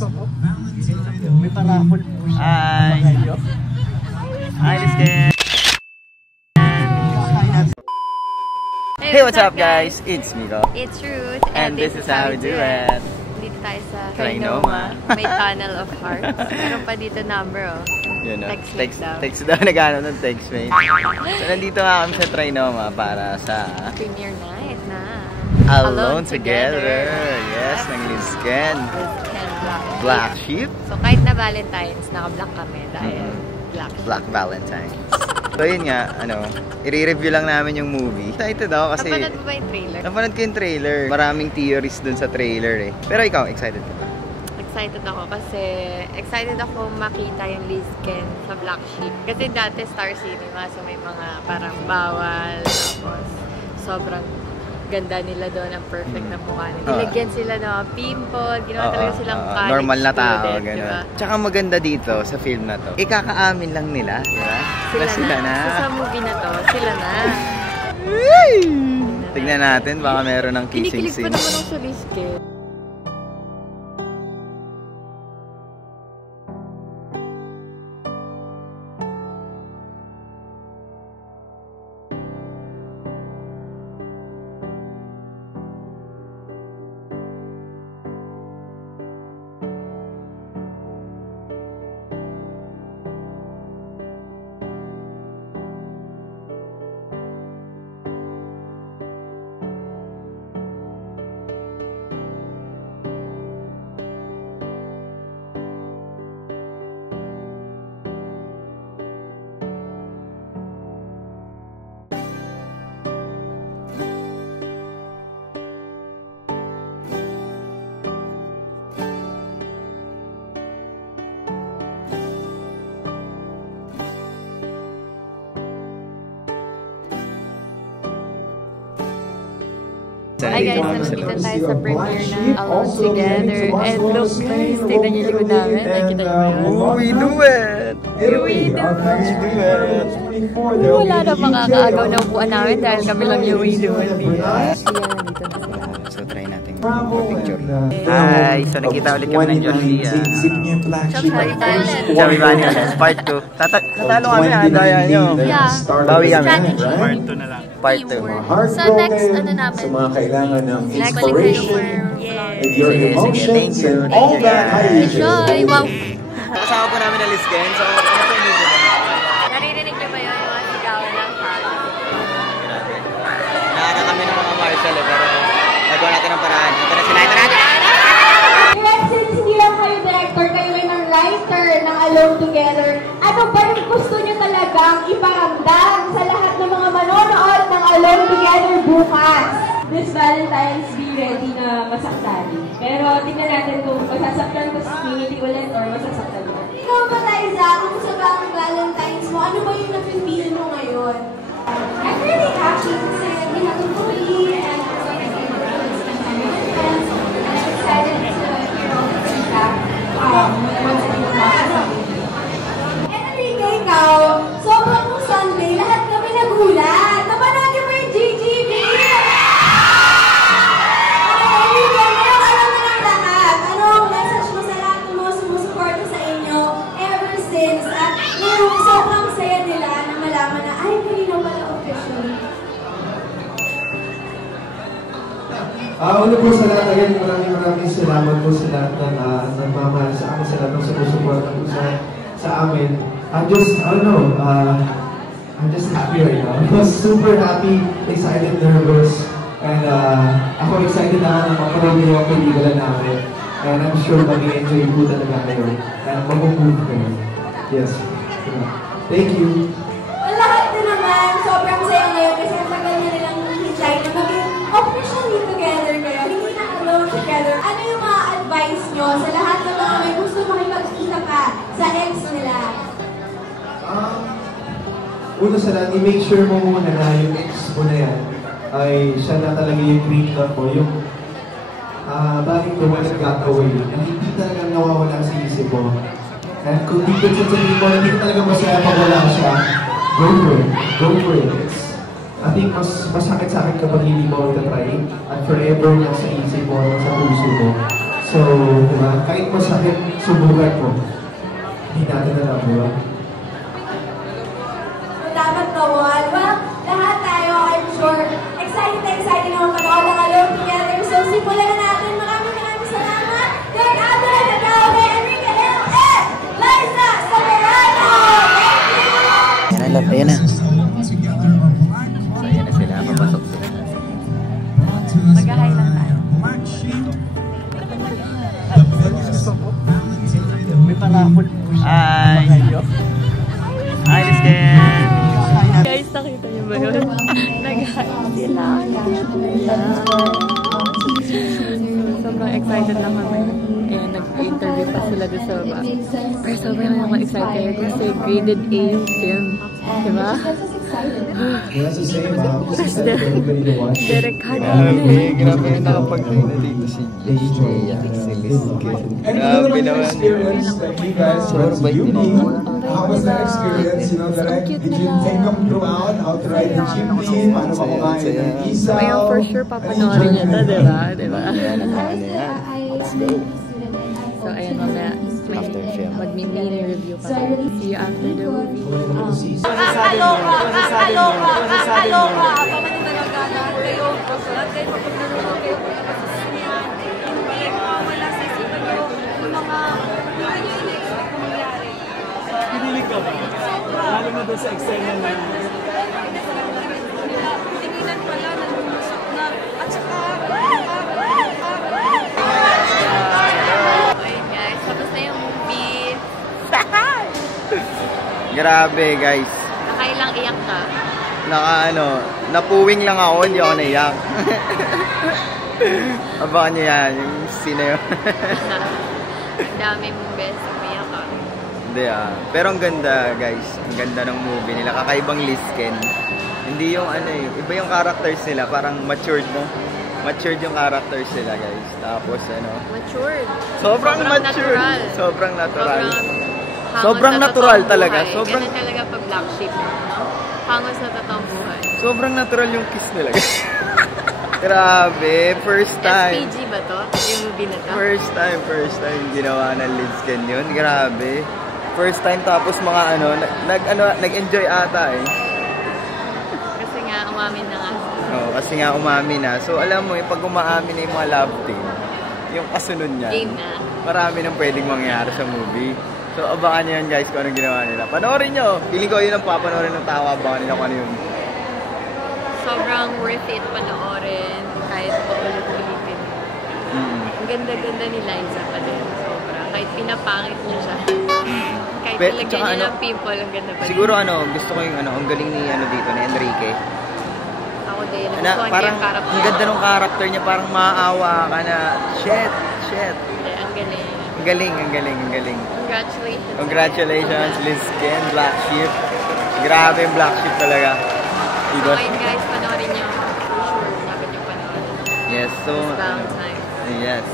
May parapol po siya. Hi, Lizken! Hey, what's up guys? It's Miko. It's Ruth. And this is how we do it. Dito tayo sa Trinoma. May tunnel of hearts. Meron pa dito number, oh. Yun, no? Text daw. Nagano ng text mate. So, nandito nga kami sa Trinoma para sa premiere night na Alone Together. Yes, ng Lizken. Black Sheep. So, kahit na Valentine's, naka-black kami dahil Black Valentine's. So yun nga, i-review lang namin yung movie. Excited ako kasi... Napanood mo ba yung trailer? Napanood ko yung trailer. Maraming theories dun sa trailer eh. Pero ikaw, excited ka ba? Excited ako kasi excited ako makita yung Lizken sa Black Sheep. Kasi dati Star Cinema, so may mga parang bawal. Tapos sobrang ganda nila doon, ang perfect na mukha nila. Nilagyan sila ng pimple, ginawa talaga silang college normal na tao, student, gano'n. diba? Tsaka maganda dito sa film na to, ikakaamin lang nila, diba? Sila na. So sa movie na to, sila na. Tignan natin, baka meron ng kissing scene. Kinikilig pa naman ako sa Lizken. Hi guys, nandito tayo sa premiere ng Alone Together. And look guys, tignan niyo yung likod namin. Nakikita niyo ba yun? We do it! We do it! Wala na makakaagaw ng upuan namin dahil kami lang yung we do it. So try natin mag-picture. Hi! So nakita ulit kami ng Josie. Chubby Violence. Chubby Violence, part 2. Tatalo kami na, daya nyo. Yeah. Bawi kami. Part 2 na lang. Part 2. So next, namin? Sa mga kailangan ng inspiration, with your emotions and all that I enjoy! Wow! Kasama po namin na Lizken. So, ano po yung music? Naririnig niyo ba yun yung mga sigawan ng heart? Nakaka kami ng mga martial pero nagawa natin ng paraan. Ito na sila. Ito na! Since hindi lang kayo director, kayo rin ang writer ng Alone Together, ano ba yung gusto niyo talagang iparamdam sa lahat ng mga manonood ng Alone Together bukas? This Valentine's, be ready na masaktan. Pero tingnan natin kung masasaktan ko sa community ulit or masasaktan ko. Ikaw ba, Liza, kung sa bang Valentine's mo, ano ba yung napipili mo ngayon? I'm really happy kasi we have a movie and I'm excited to hear all the feedback once I do the Enrique, ikaw, sobrang kong Sunday, lahat kami nagulat. Napanood niyo ba yung GGB? Enrique, ngayong alam na ng lahat. Anong message mo sa lahat ng mga sumusuporta sa inyo ever since? At ngayong sobrang saya nila na malaman na, ay, kanina pala officially. Una po sa lahat, again, maraming salamat po sa lahat ng nagmamahal sa amin, sa lahat ng sumusuporta po sa amin. I'm just happy right now. I was super happy, excited, nervous, and ako excited na mapanood niyo ang pelikula namin. And I'm sure mag-i-enjoy po talaga kayo. And mag-move kayo. Yes. Thank you. Well, lahat din naman, sobrang saya ngayon kasi ang tagal niya nilang hintay na maging officially together kayo. Hindi na alone together. Ano yung mga advice nyo sa lahat ng mga may gusto makipagkita pa sa ex nila? Una sa lahat, i-make sure mo muna na yung ex mo na yan ay siya na talaga yung dream love mo. Yung bakit ko wala gagawin na hindi talaga nawawala sa isip mo. And kung di ko sasabihin mo, hindi talaga masaya pag wala siya, go for it. Go for it. I think masakit sa akin kapag hindi mo ito try at forever na sa isip mo, sa puso mo. So, diba? Kahit masakit, subukan ko. Hindi natin alam, diba? Dapat gawin. Well, lahat tayo, I'm sure, excited naman panahon ng Alone Together. So, simulan na natin. Maraming salamat. Good afternoon, Adele, Enrique L. and Liza Soberano. Thank you! Ayan na, love. Ayan na. So, ayan na sila. Papasok sila. Mag-hi lang tayo. Hi! Hi, Lisken! Guys, nakita niyo ba yun? Nag-hi sila. Sobrang excited lang kami. Eh, nag-interview pa sila doon sa baba. Pero sobrang naman excited kasi graded A yung film. Diba? That's the same, excited for everybody to watch. Derek Grabe yung nakapag-hi na dito si Jay at si Lisken. Grabe naman. Experience that you guys went to UP. How was that experience? You know, direct, did you take them throughout how to ride the jeepney? Paano ba kumain ng isaw? Kaya for sure papanoorin niya ito, diba? Diba? Let's go. So, ayan mamaya. After film. Mag-mini review pa. See you after the movie. Kakaloka! Kapag talaga lahat kayo, lahat kayo kapag nanonood kayo sa sinihan, hindi mawawala sa isipan nyo yung mga hindi nyo ina-expect mangyari. Pinilig ka ba? Lalo na doon sa eksena na Tinginan pala, nalulusok na. At saka, Ayun guys, tapos na yung movie. Grabe, guys. Nakailang iyak ka. Napuwing lang ako, hindi ako naiyak. Abangan nyo yan, yung scene na yun. Ang dami mong best umiyak ka. Hindi pero ang ganda, guys. Ang ganda ng movie nila. Kakaibang Lisken. Hindi yung iba yung characters nila. Parang matured, no? Matured yung characters nila, guys. Tapos, Matured. sobrang matured. Natural. Sobrang natural. Hangos Sobrang sa natural totoong talaga. buhay. Sobrang- Ganun talaga pag black sheep. Hangos na totoong buhay. Sobrang natural yung kiss nila, guys. Grabe. First time. SPG ba to? Yung movie na to? First time ginawa ng Lisken yun. Grabe. First time tapos mga nag-enjoy ata eh. Kasi nga, umamin na nga. Oo, kasi nga umamin na. So alam mo, pag umaamin na yung mga love team, yung kasunod niya, Game na. marami nang pwedeng mangyari sa movie. So abangan nyo yan guys kung anong ginawa nila. Panoorin nyo! Piling ko yun ang papanoorin ng tao. Abangan nila kung ano yun. Sobrang worth it panoorin kahit paulit-ulitin. Ang ganda-ganda ni Liza pa din. Sobra. Kahit pinapangit niya siya. Kahit nilagyan tsaka niya ng pimple, ang ganda pa din. Siguro gusto ko yung ang galing ni dito, ni Enrique. Ako din. Parang ang ganda ng character niya, parang maaawa ka na, shit. Ang galing. Ang galing. Congratulations. Congratulations, Lisken, Black Sheep. Grabe yung Black Sheep talaga. Diba? So, guys, panoorin niyo. For sure, dapat yung panoorin. Yes, so... It's Valentine's. Yes.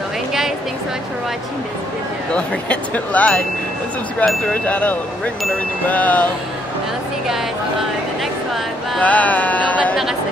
So, ayun guys, thanks so much for watching this video. Don't forget to like and subscribe to our channel. Ring mo na rin yung bell. And I'll see you guys on the next one. Bye! Bye! Lobat na kasi.